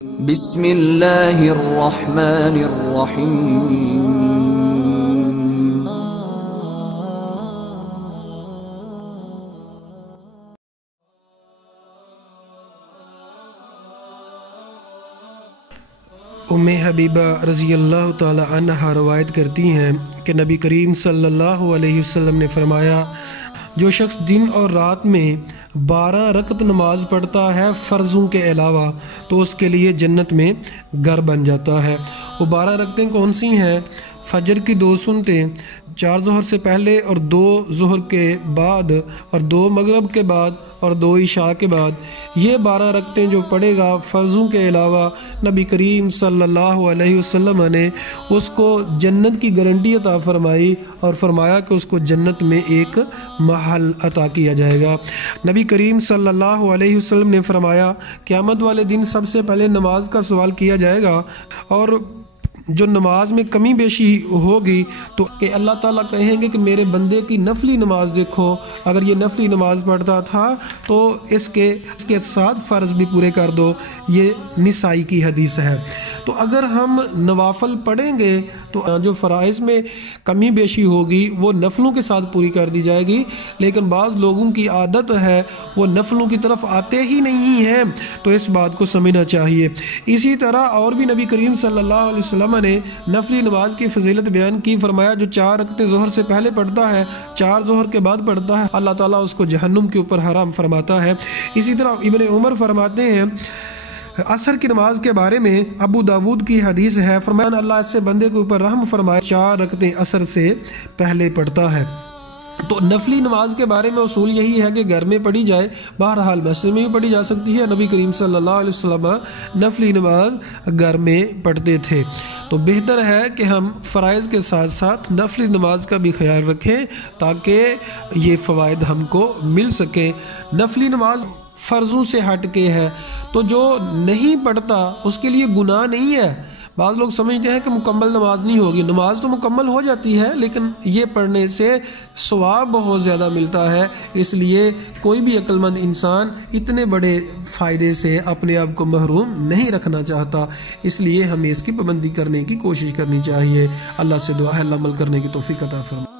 بسم اللہ الرحمن الرحیم۔ حبیبہ رضی اللہ تعالی عنہا روایت کرتی ہیں کہ نبی کریم صلی اللہ علیہ وسلم نے فرمایا، جو شخص دن اور رات میں 12 رکعت نماز پڑھتا ہے فرضوں کے علاوہ تو اس کے لیے جنت میں گھر بن جاتا ہے۔ وہ 12 رکعتیں کون سی ہیں؟ فجر کی 2 سنتیں، 4 ظہر سے پہلے اور 2 ظہر کے بعد اور 2 مغرب کے بعد اور 2 عشاء کے بعد، یہ 12 رکعتیں جو پڑھے گا فرضوں کے علاوہ، نبی کریم صلی اللہ علیہ وسلم نے اس کو جنت کی گارنٹی عطا فرمائی اور فرمایا کہ اس کو جنت میں ایک محل عطا کیا جائے گا۔ نبی کریم صلی اللہ علیہ وسلم نے فرمایا، قیامت والے دن سب سے پہلے نماز کا سوال کیا جائے گا، اور جو نماز میں کمی بیشی ہوگی تو کہ اللہ تعالیٰ کہیں گے کہ میرے بندے کی نفلی نماز دیکھو، اگر یہ نفلی نماز پڑھتا تھا تو اس کے ساتھ فرض بھی پورے کر دو۔ یہ نسائی کی حدیث ہے۔ تو اگر ہم نوافل پڑھیں گے تو جو فرائض میں کمی بیشی ہوگی وہ نفلوں کے ساتھ پوری کر دی جائے گی، لیکن بعض لوگوں کی عادت ہے وہ نفلوں کی طرف آتے ہی نہیں ہیں، تو اس بات کو سمجھنا چاہیے۔ اسی طرح اور بھی نبی کریم صلی اللہ علیہ وسلم نے نفلی نماز کی فضیلت بیان کی، فرمایا جو 4 رکعتیں ظہر سے پہلے پڑھتا ہے، 4 ظہر کے بعد پڑھتا ہے، اللہ تعالیٰ اس کو جہنم کے اوپر حرام فرماتا ہے۔ اسی طرح ابن عمر فرماتے ہیں عصر کی نماز کے بارے میں، ابو داود کی حدیث ہے، فرمایا اللہ اس سے بندے کے اوپر رحم فرمائے 4 رکعتیں عصر سے پہلے پڑھتا ہے۔ تو نفلی نماز کے بارے میں اصول یہی ہے کہ گھر میں پڑھی جائے، بہرحال مسجد میں بھی پڑھی جا سکتی ہے۔ نبی کریم صلی اللہ علیہ وسلم نفلی نماز گھر میں پڑھتے تھے۔ تو بہتر ہے کہ ہم فرائض کے ساتھ ساتھ نفلی نماز کا بھی خیال رکھیں تاکہ یہ فوائد ہم کو مل سکیں۔ نفلی نماز فرضوں سے ہٹ کے ہے، تو جو نہیں پڑھتا اس کے لیے گناہ نہیں ہے۔ بعض لوگ سمجھتے ہیں کہ مکمل نماز نہیں ہوگی، نماز تو مکمل ہو جاتی ہے لیکن یہ پڑھنے سے ثواب بہت زیادہ ملتا ہے، اس لیے کوئی بھی عقل مند انسان اتنے بڑے فائدے سے اپنے آپ کو محروم نہیں رکھنا چاہتا، اس لیے ہمیں اس کی پابندی کرنے کی کوشش کرنی چاہیے۔ اللہ سے دعا ہے اللہ عمل کرنے کی توفیق عطا فرمائے۔